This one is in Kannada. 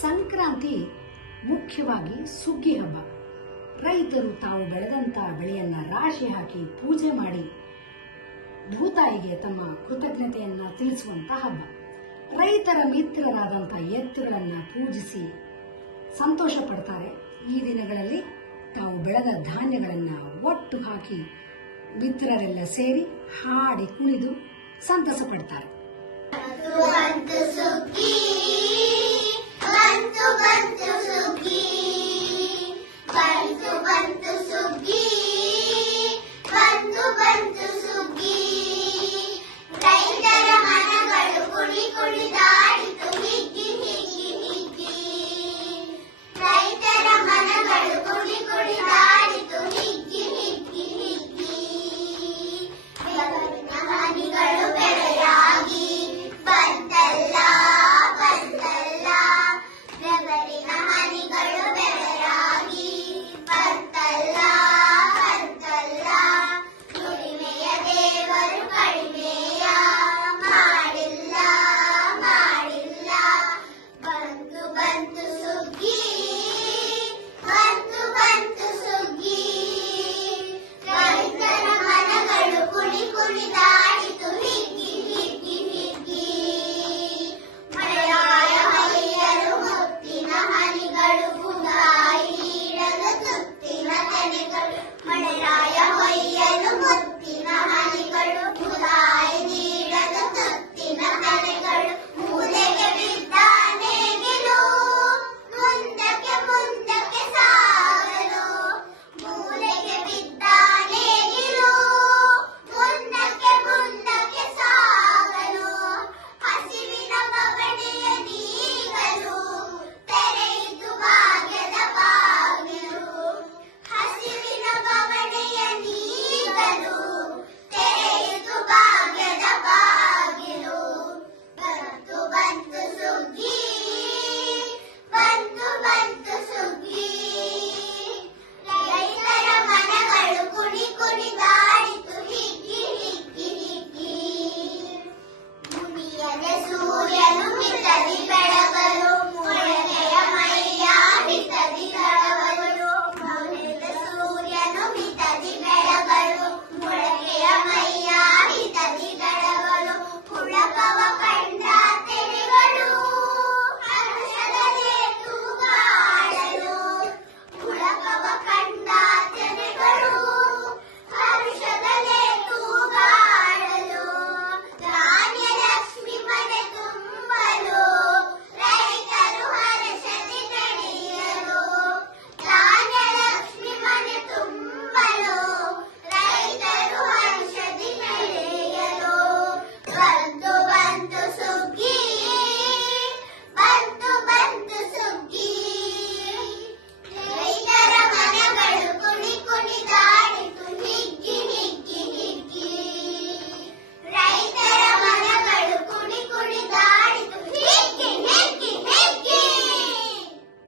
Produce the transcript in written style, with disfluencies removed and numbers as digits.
ಸಂಕ್ರಾಂತಿ ಮುಖ್ಯವಾಗಿ ಸುಗ್ಗಿ ಹಬ್ಬ. ರೈತರು ತಾವು ಬೆಳೆದಂತ ಬೆಳೆಯನ್ನ ರಾಶಿ ಹಾಕಿ ಪೂಜೆ ಮಾಡಿ ಭೂತಾಯಿಗೆ ತಮ್ಮ ಕೃತಜ್ಞತೆಯನ್ನ ತಿಳಿಸುವಂತ ಹಬ್ಬ. ರೈತರ ಮಿತ್ರರಾದಂಥ ಎತ್ತುಗಳನ್ನ ಪೂಜಿಸಿ ಸಂತೋಷ ಪಡ್ತಾರೆ. ಈ ದಿನಗಳಲ್ಲಿ ತಾವು ಬೆಳೆದ ಧಾನ್ಯಗಳನ್ನ ಒಟ್ಟು ಹಾಕಿ ಮಿತ್ರರೆಲ್ಲ ಸೇರಿ ಹಾಡಿ ಕುಣಿದು ಸಂತಸ ಪಡ್ತಾರೆ.